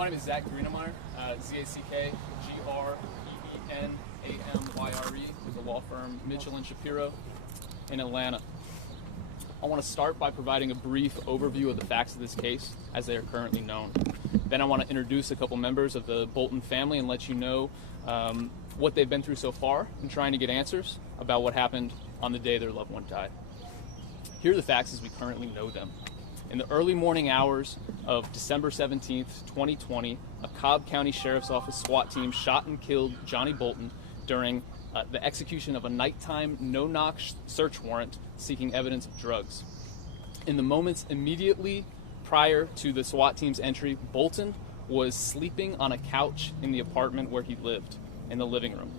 My name is Zach Greenemeier, Z-A-C-K-G-R-E-E-N-A-M-Y-R-E with the law firm Mitchell & Shapiro in Atlanta. I want to start by providing a brief overview of the facts of this case as they are currently known. Then I want to introduce a couple members of the Bolton family and let you know what they've been through so far and trying to get answers about what happened on the day their loved one died. Here are the facts as we currently know them. In the early morning hours of December 17th, 2020, a Cobb County Sheriff's Office SWAT team shot and killed Johnny Bolton during the execution of a nighttime no-knock search warrant seeking evidence of drugs. In the moments immediately prior to the SWAT team's entry, Bolton was sleeping on a couch in the apartment where he lived, in the living room.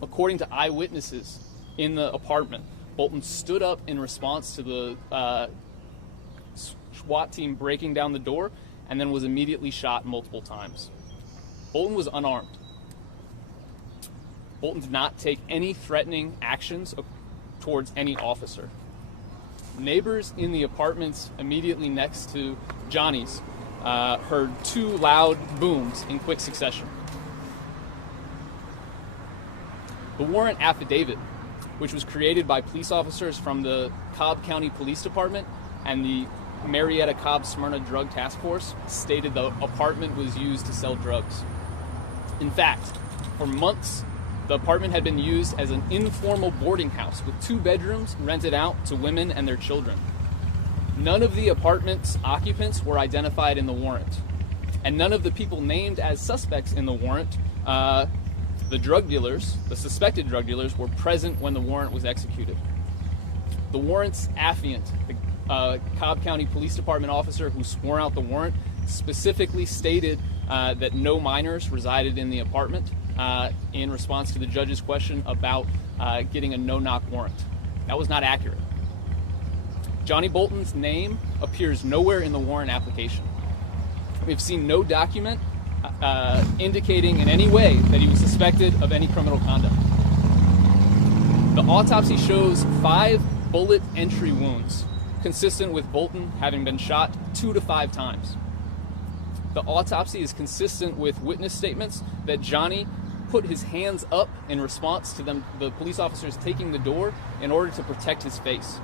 According to eyewitnesses in the apartment, Bolton stood up in response to the SWAT team breaking down the door and then was immediately shot multiple times. Bolton was unarmed. Bolton did not take any threatening actions towards any officer. Neighbors in the apartments immediately next to Johnny's heard two loud booms in quick succession. The warrant affidavit, which was created by police officers from the Cobb County Police Department and the Marietta Cobb Smyrna Drug Task Force, stated the apartment was used to sell drugs. In fact, for months, the apartment had been used as an informal boarding house with 2 bedrooms rented out to women and their children. None of the apartment's occupants were identified in the warrant, and none of the people named as suspects in the warrant, the suspected drug dealers, were present when the warrant was executed. The warrant's affiant, the Cobb County Police Department officer who swore out the warrant, specifically stated that no minors resided in the apartment in response to the judge's question about getting a no-knock warrant. That was not accurate. Johnny Bolton's name appears nowhere in the warrant application. We've seen no document indicating in any way that he was suspected of any criminal conduct. The autopsy shows 5 bullet entry wounds, consistent with Bolton having been shot 2 to 5 times. The autopsy is consistent with witness statements that Johnny put his hands up in response to the police officers taking the door in order to protect his face.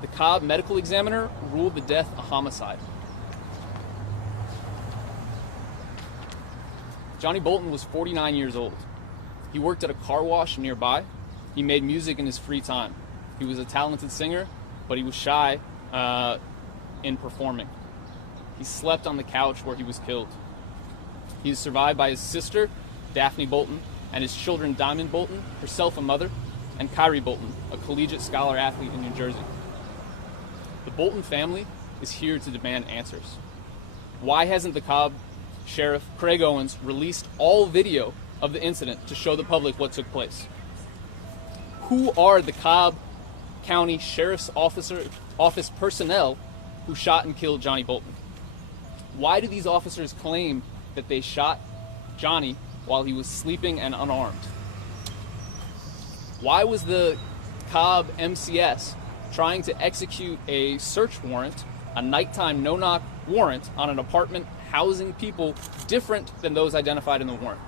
The Cobb medical examiner ruled the death a homicide. Johnny Bolton was 49 years old. He worked at a car wash nearby. He made music in his free time. He was a talented singer, but he was shy in performing. He slept on the couch where he was killed. He is survived by his sister, Daphne Bolton, and his children, Diamond Bolton, herself a mother, and Kyrie Bolton, a collegiate scholar athlete in New Jersey. The Bolton family is here to demand answers. Why hasn't the Cobb Sheriff Craig Owens released all video of the incident to show the public what took place? Who are the Cobb County Sheriff's Office personnel who shot and killed Johnny Bolton? Why do these officers claim that they shot Johnny while he was sleeping and unarmed? Why was the Cobb MCS trying to execute a search warrant, a nighttime no-knock warrant, on an apartment housing people different than those identified in the warrant?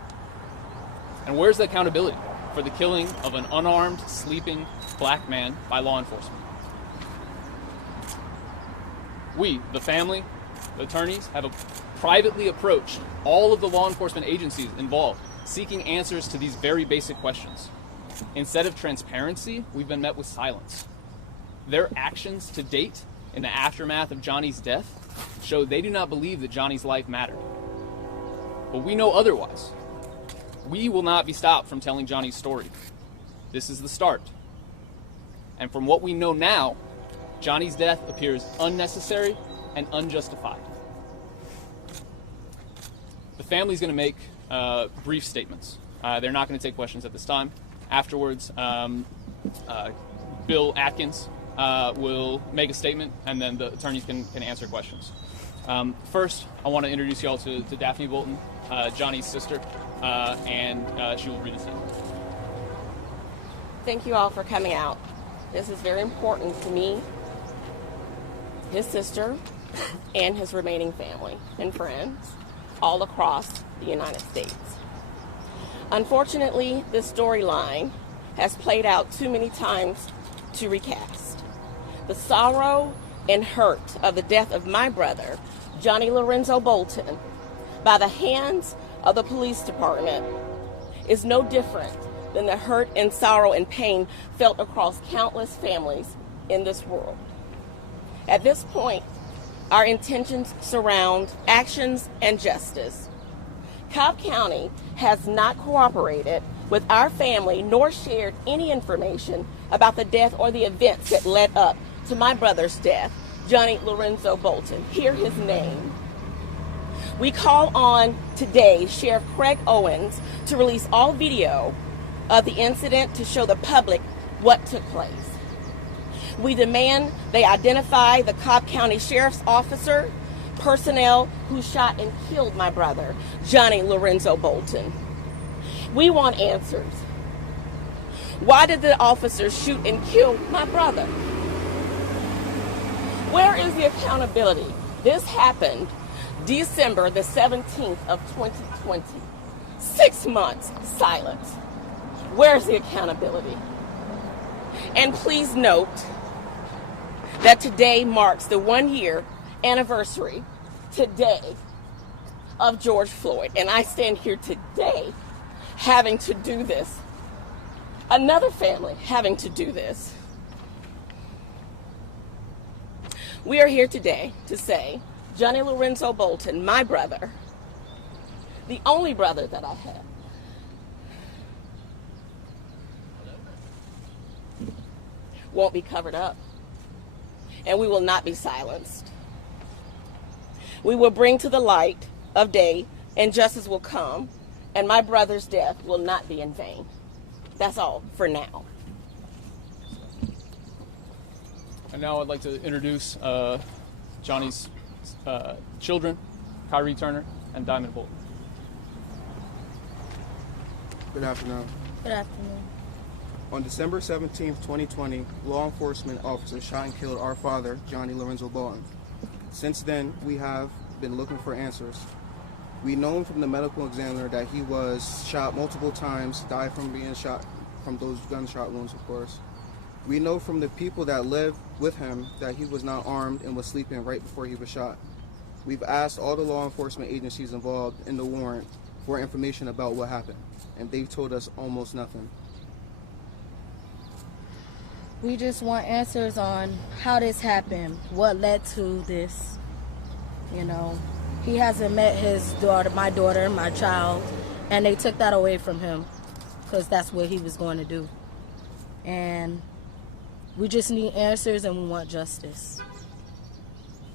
And where's the accountability for the killing of an unarmed, sleeping black man by law enforcement? We, the family, the attorneys, have privately approached all of the law enforcement agencies involved, seeking answers to these very basic questions. Instead of transparency, we've been met with silence. Their actions to date in the aftermath of Johnny's death show they do not believe that Johnny's life mattered. But we know otherwise. We will not be stopped from telling Johnny's story. This is the start. And from what we know now, Johnny's death appears unnecessary and unjustified. The family's going to make brief statements. They're not going to take questions at this time. Afterwards, Bill Atkins will make a statement, and then the attorneys can answer questions. First, I want to introduce you all to Daphne Bolton, Johnny's sister, and she will read a statement. Thank you all for coming out. This is very important to me, his sister, and his remaining family and friends all across the United States. Unfortunately, this storyline has played out too many times to recast. The sorrow and hurt of the death of my brother, Johnny Lorenzo Bolton, by the hands of the police department is no different than the hurt and sorrow and pain felt across countless families in this world. At this point, our intentions surround actions and justice. Cobb County has not cooperated with our family nor shared any information about the death or the events that led up to my brother's death, Johnny Lorenzo Bolton. Hear his name. We call on today Sheriff Craig Owens to release all video of the incident to show the public what took place. We demand they identify the Cobb County Sheriff's officer, personnel who shot and killed my brother, Johnny Lorenzo Bolton. We want answers. Why did the officers shoot and kill my brother? Where is the accountability? This happened December the 17th of 2020. 6 months silence. Where's the accountability? And please note that today marks the 1-year anniversary today of George Floyd. And I stand here today having to do this. Another family having to do this. We are here today to say Johnny Lorenzo Bolton, my brother, the only brother that I have, won't be covered up, and we will not be silenced. We will bring to the light of day, and justice will come, and my brother's death will not be in vain. That's all for now. And now I'd like to introduce Johnny's children, Kyrie Turner and Diamond Bolton. Good afternoon. Good afternoon. On December 17th, 2020, law enforcement officers shot and killed our father, Johnny Lorenzo Bolton. Since then, we have been looking for answers. We know from the medical examiner that he was shot multiple times, died from being shot from those gunshot wounds, of course. We know from the people that lived with him that he was not armed and was sleeping right before he was shot. We've asked all the law enforcement agencies involved in the warrant for information about what happened, and they've told us almost nothing. We just want answers on how this happened, what led to this. You know, he hasn't met his daughter, my child, and they took that away from him because that's what he was going to do. And we just need answers and we want justice.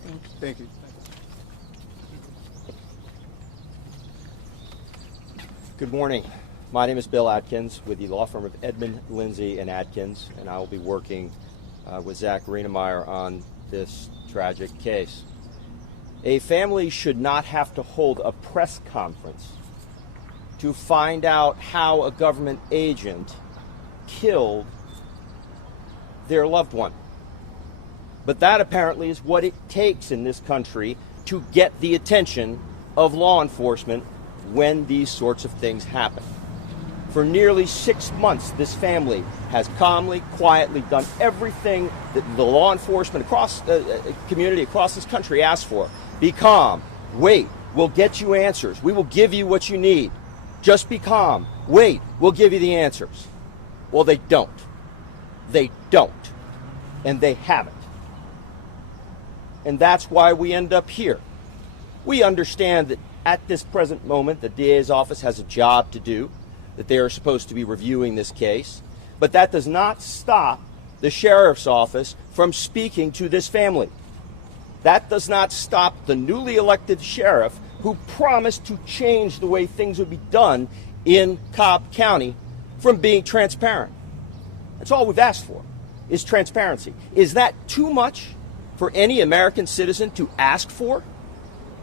Thank you. Thank you. Good morning. My name is Bill Atkins with the law firm of Edmund, Lindsay, and Atkins, and I will be working with Zach Greenemeyer on this tragic case. A family should not have to hold a press conference to find out how a government agent killed their loved one. But that apparently is what it takes in this country to get the attention of law enforcement when these sorts of things happen. For nearly 6 months, this family has calmly, quietly done everything that the law enforcement across the community, across this country asks for. Be calm. Wait. We'll get you answers. We will give you what you need. Just be calm. Wait. We'll give you the answers. Well, they don't. They don't. And they haven't. And that's why we end up here. We understand that at this present moment, the DA's office has a job to do, that they are supposed to be reviewing this case, but that does not stop the sheriff's office from speaking to this family. That does not stop the newly elected sheriff who promised to change the way things would be done in Cobb County from being transparent. That's all we've asked for, is transparency. Is that too much for any American citizen to ask for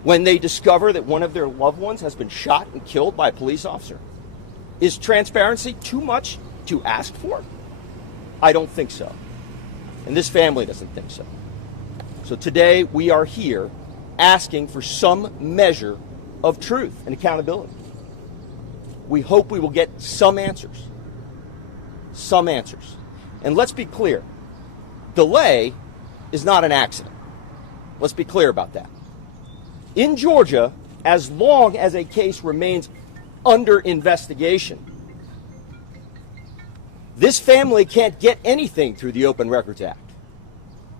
when they discover that one of their loved ones has been shot and killed by a police officer? Is transparency too much to ask for? I don't think so. And this family doesn't think so. So today we are here asking for some measure of truth and accountability. We hope we will get some answers. Some answers. And let's be clear, delay is not an accident. Let's be clear about that. In Georgia, as long as a case remains under investigation, this family can't get anything through the Open Records Act.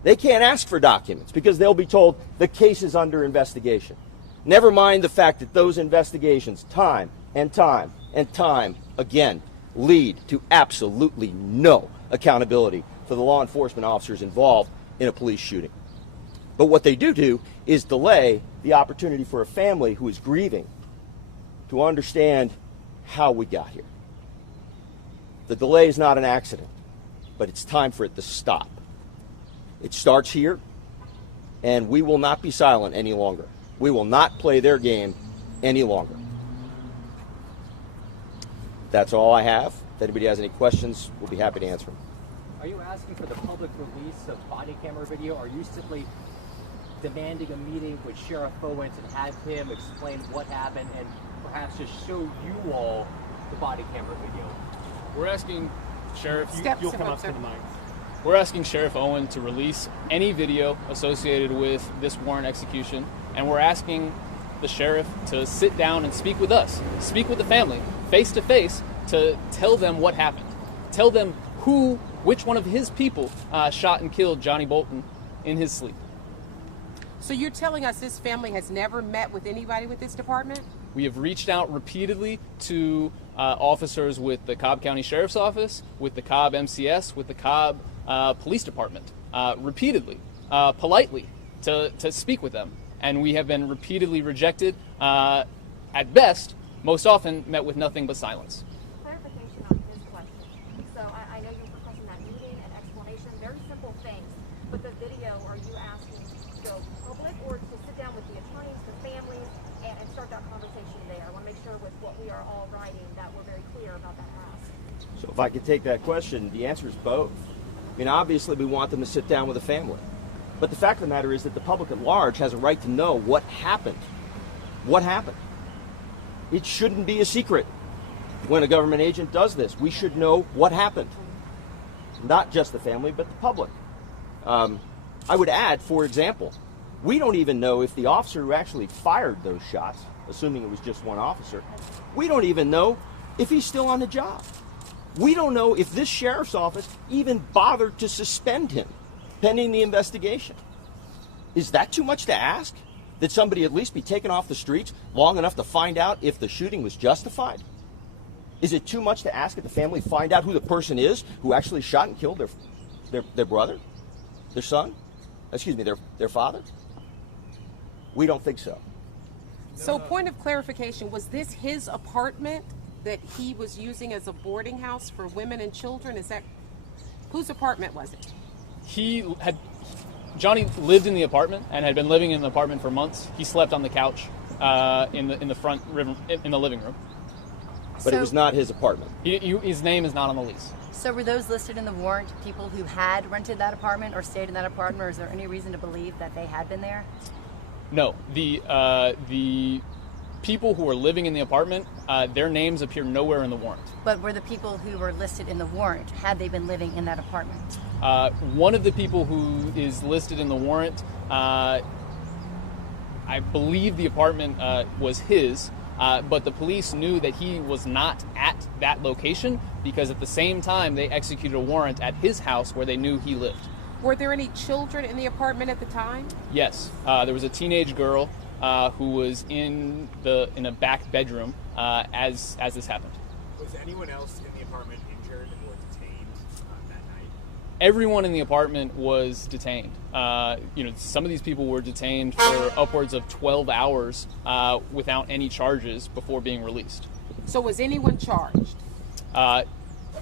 They can't ask for documents because they'll be told the case is under investigation. Never mind the fact that those investigations, time and time and time again, lead to absolutely no accountability for the law enforcement officers involved in a police shooting. But what they do is delay the opportunity for a family who is grieving to understand how we got here. The delay is not an accident, but it's time for it to stop. It starts here, and we will not be silent any longer. We will not play their game any longer. That's all I have. If anybody has any questions, we'll be happy to answer them. Are you asking for the public release of body camera video? Or are you simply demanding a meeting with Sheriff Owens and have him explain what happened and perhaps just show you all the body camera video? We're asking Sheriff. You'll come up to the mic. We're asking Sheriff Owen to release any video associated with this warrant execution, and we're asking the sheriff to sit down and speak with us, speak with the family, face to face, to tell them what happened. Tell them which one of his people shot and killed Johnny Bolton in his sleep. So you're telling us this family has never met with anybody with this department? We have reached out repeatedly to officers with the Cobb County Sheriff's Office, with the Cobb MCS, with the Cobb Police Department, repeatedly, politely, to speak with them. And we have been repeatedly rejected, at best, most often met with nothing but silence. Clarification on his question. So I know you're requesting that meeting and explanation, very simple things, but the video, are you asking to go public or to sit down with the attorneys, the families, and start that conversation there? I want to make sure with what we are all writing that we're very clear about that ask. So if I could take that question, the answer is both. I mean, obviously we want them to sit down with the family. But the fact of the matter is that the public at large has a right to know what happened. What happened? It shouldn't be a secret when a government agent does this. We should know what happened. Not just the family, but the public. I would add, for example, we don't even know if the officer who actually fired those shots, assuming it was just one officer, we don't even know if he's still on the job. We don't know if this sheriff's office even bothered to suspend him pending the investigation. Is that too much to ask? That somebody at least be taken off the streets long enough to find out if the shooting was justified? Is it too much to ask that the family find out who the person is who actually shot and killed their brother, their son, their father? We don't think so. So point of clarification, was this his apartment that he was using as a boarding house for women and children? Whose apartment was it? Johnny lived in the apartment and had been living in the apartment for months. He slept on the couch in the living room. But it was not his apartment. His name is not on the lease. So were those listed in the warrant people who had rented that apartment or stayed in that apartment, or is there any reason to believe that they had been there? No. The people who are living in the apartment, their names appear nowhere in the warrant. But were the people who were listed in the warrant, had they been living in that apartment? One of the people who is listed in the warrant, I believe the apartment was his, but the police knew that he was not at that location because at the same time they executed a warrant at his house where they knew he lived. Were there any children in the apartment at the time? Yes. There was a teenage girl who was in a back bedroom as this happened. Was anyone else in the apartment injured or detained that night? Everyone in the apartment was detained. Some of these people were detained for upwards of 12 hours without any charges before being released. So was anyone charged?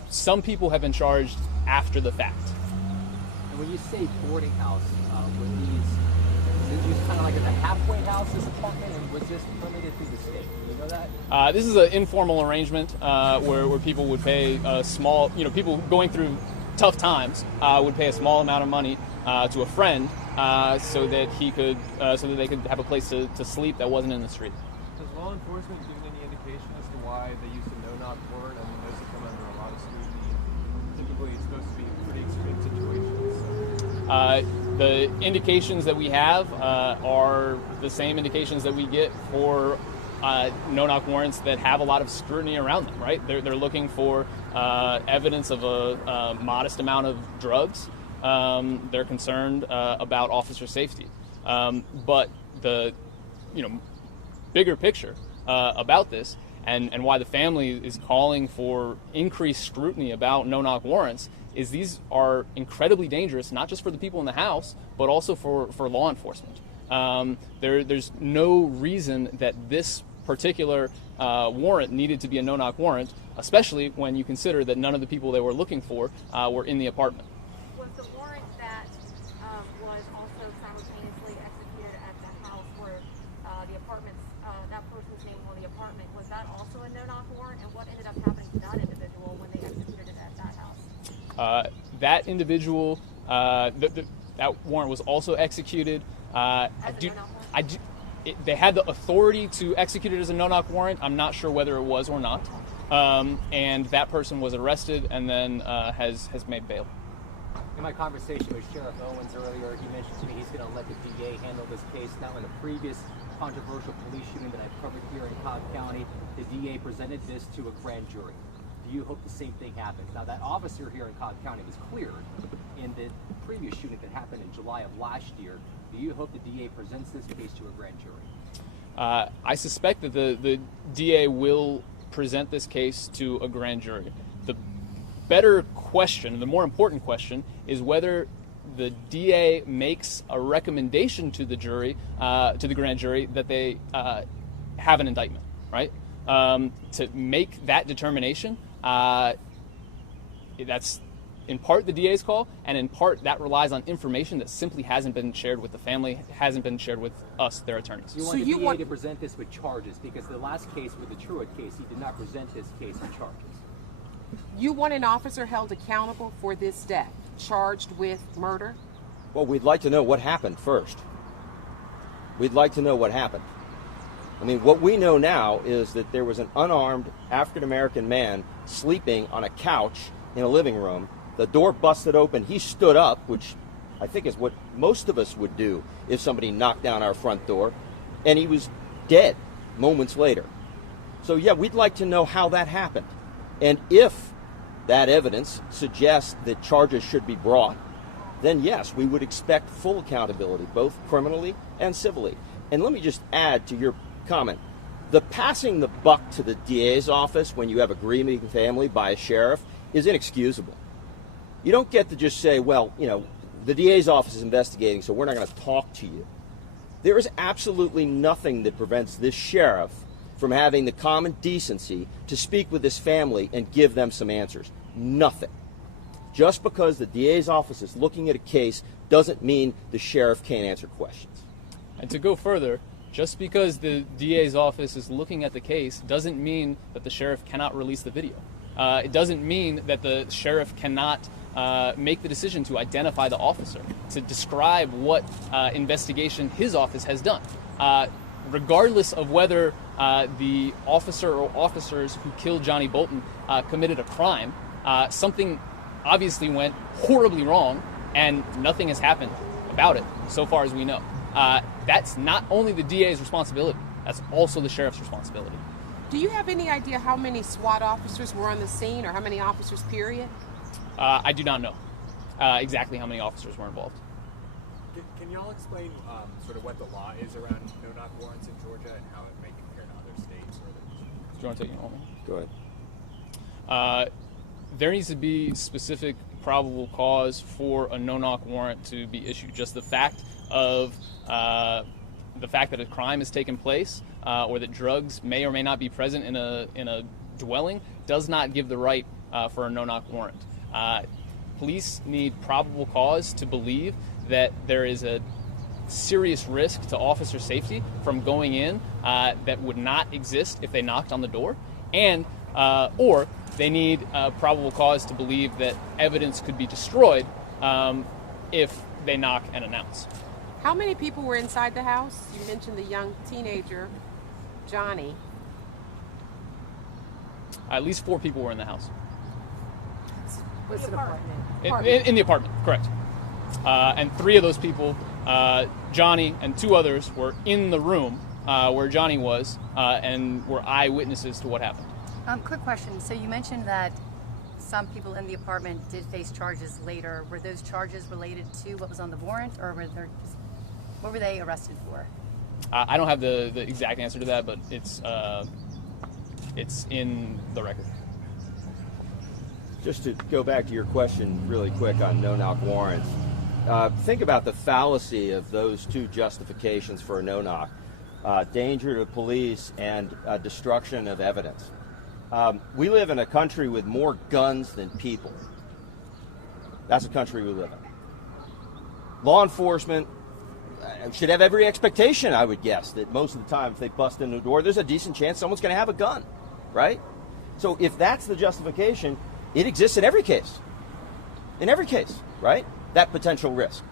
Some people have been charged after the fact. And when you say boarding house, did you kind of like at the halfway house, this apartment, and was this limited through the state? Do you know that? This is an informal arrangement where people would pay a small, people going through tough times would pay a small amount of money to a friend so that they could have a place to sleep that wasn't in the street. Has law enforcement given any indication as to why they used a no-knock warrant? I mean, those have come under a lot of scrutiny. Typically, it's supposed to be pretty extreme situations. The indications that we have are the same indications that we get for no-knock warrants that have a lot of scrutiny around them, right? They're looking for evidence of a modest amount of drugs. They're concerned about officer safety. But the bigger picture about this and why the family is calling for increased scrutiny about no-knock warrants is these are incredibly dangerous, not just for the people in the house, but also for law enforcement. There's no reason that this particular warrant needed to be a no-knock warrant, especially when you consider that none of the people they were looking for were in the apartment. Was the warrant that was also simultaneously executed at the house where the apartment's, that person's name on the apartment, was that also a no-knock warrant? And what ended up happening to that individual when they executed it at that house? That individual, that warrant was also executed. They had the authority to execute it as a no-knock warrant. I'm not sure whether it was or not. And that person was arrested and then has made bail. In my conversation with Sheriff Owens earlier, he mentioned to me he's going to let the DA handle this case. Now, in the previous controversial police shooting that I've covered here in Cobb County, the DA presented this to a grand jury. Do you hope the same thing happens? Now, that officer here in Cobb County was cleared in the previous shooting that happened in July of last year. Do you hope the DA presents this case to a grand jury? I suspect that the DA will present this case to a grand jury. The better question, the more important question, is whether the DA makes a recommendation to the jury, to the grand jury, that they have an indictment, right? To make that determination, that's in part the DA's call, and in part that relies on information that simply hasn't been shared with the family, hasn't been shared with us, their attorneys. You want the DA to present this with charges, because the last case with the Truett case, he did not present this case with charges. You want an officer held accountable for this death, charged with murder? Well, we'd like to know what happened first. We'd like to know what happened. I mean, what we know now is that there was an unarmed African-American man sleeping on a couch in a living room. The door busted open. He stood up, which I think is what most of us would do if somebody knocked down our front door, and he was dead moments later. So, yeah, we'd like to know how that happened. And if that evidence suggests that charges should be brought, then yes, we would expect full accountability, both criminally and civilly. And let me just add to your comment. The passing the buck to the DA's office when you have a grieving family by a sheriff is inexcusable. You don't get to just say, well, the DA's office is investigating, so we're not going to talk to you. There is absolutely nothing that prevents this sheriff from having the common decency to speak with this family and give them some answers. Nothing. Just because the DA's office is looking at a case doesn't mean the sheriff can't answer questions. And to go further, just because the DA's office is looking at the case doesn't mean that the sheriff cannot release the video. It doesn't mean that the sheriff cannot make the decision to identify the officer, to describe what investigation his office has done. Regardless of whether the officer or officers who killed Johnny Bolton committed a crime, something obviously went horribly wrong and nothing has happened about it so far as we know. That's not only the DA's responsibility, that's also the sheriff's responsibility. Do you have any idea how many SWAT officers were on the scene, or how many officers, period? I do not know exactly how many officers were involved. Can y'all explain sort of what the law is around no-knock warrants in Georgia and how it may compare to other states? Do you want to take it home? Go ahead. There needs to be specific probable cause for a no-knock warrant to be issued. Just the fact that a crime has taken place or that drugs may or may not be present in a dwelling does not give the right for a no-knock warrant. Police need probable cause to believe that there is a serious risk to officer safety from going in that would not exist if they knocked on the door, and or they need probable cause to believe that evidence could be destroyed if they knock and announce. How many people were inside the house? You mentioned the young teenager, Johnny. At least 4 people were in the house. What's an apartment? In the apartment, correct. And 3 of those people, Johnny and 2 others, were in the room where Johnny was and were eyewitnesses to what happened. Quick question. So you mentioned that some people in the apartment did face charges later. Were those charges related to what was on the warrant, or what were they arrested for? I don't have the exact answer to that, but it's in the record. Just to go back to your question really quick on no-knock warrants, think about the fallacy of those 2 justifications for a no-knock. Danger to police and destruction of evidence. We live in a country with more guns than people. That's the country we live in. Law enforcement should have every expectation, I would guess, that most of the time if they bust in the door, there's a decent chance someone's going to have a gun, right? So if that's the justification, it exists in every case. In every case, right? That potential risk.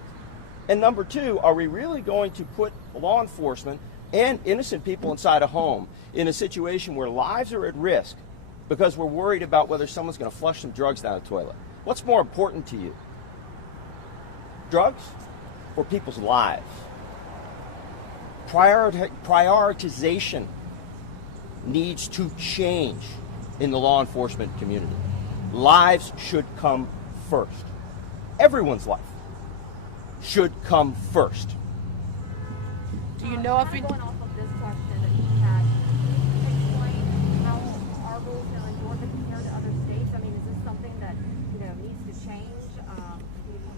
And number 2, are we really going to put law enforcement and innocent people inside a home in a situation where lives are at risk because we're worried about whether someone's going to flush some drugs down the toilet? What's more important to you? Drugs or people's lives? Prioritization needs to change in the law enforcement community. Lives should come first. Everyone's life should come first. Do you know if it... Going off of this question that you had, can you explain how our rules now in Georgia compare to other states? I mean, is this something that, needs to change? Can you talk a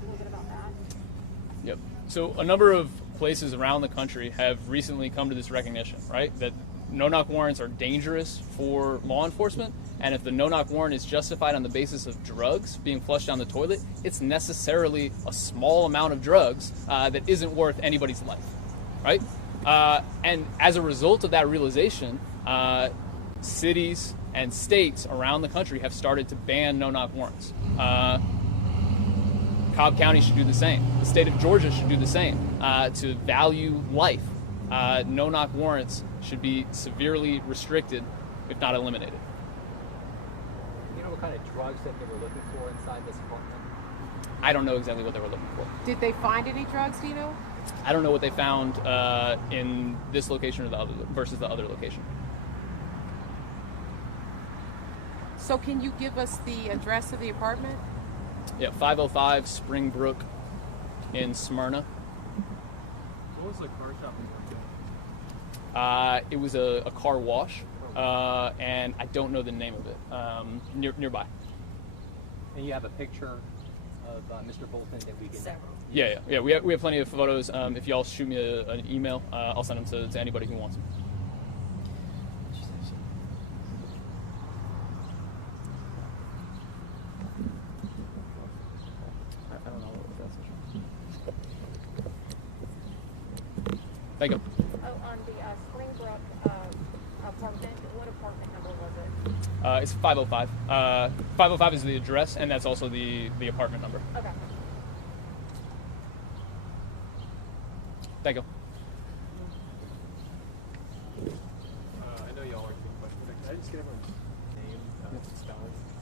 little bit about that? Yep. So a number of places around the country have recently come to this recognition, right? That no-knock warrants are dangerous for law enforcement, and if the no-knock warrant is justified on the basis of drugs being flushed down the toilet, it's necessarily a small amount of drugs that isn't worth anybody's life, right? And as a result of that realization, cities and states around the country have started to ban no-knock warrants. Cobb County should do the same. The state of Georgia should do the same. To value life, no-knock warrants should be severely restricted, if not eliminated. You know what kind of drugs that they were looking for inside this apartment? I don't know exactly what they were looking for. Did they find any drugs, do you know? I don't know what they found in this location or the other versus the other location. So can you give us the address of the apartment? Yeah, 505 Springbrook in Smyrna. What was the car shop in Bolton? It was a car wash, and I don't know the name of it. Nearby. And you have a picture of Mr. Bolton that we can... Yeah. We have plenty of photos. If y'all shoot me an email, I'll send them to anybody who wants them. I don't know what that's. Thank you. Oh, on the Springbrook apartment, what apartment number was it? It's 505. 505 is the address, and that's also the apartment number. Okay. Thank you.